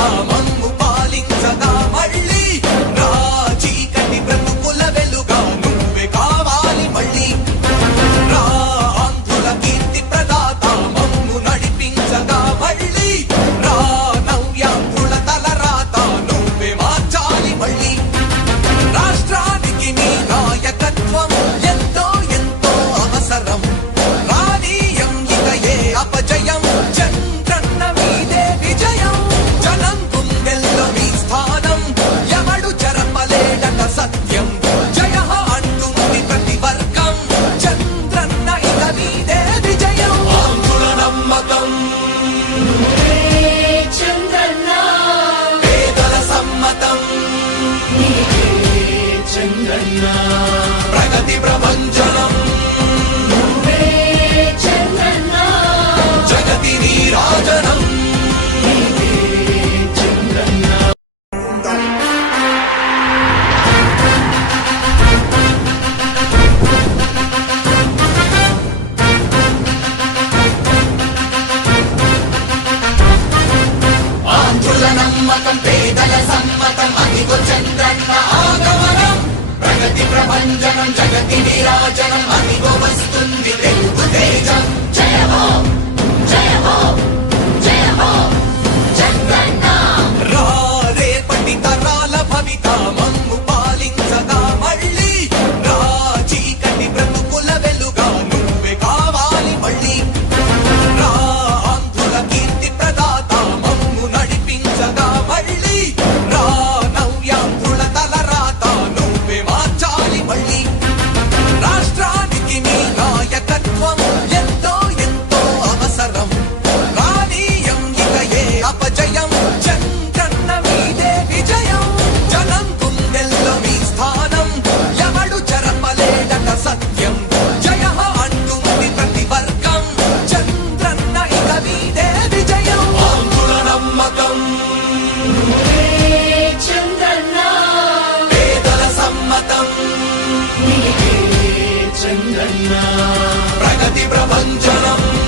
আমন্ত্রণ చంద్రన్న ప్రగతి ప్రభ నిరంజనం జగతి నిరాజనం అదిగో ప్రగతి ప్రపంచనం.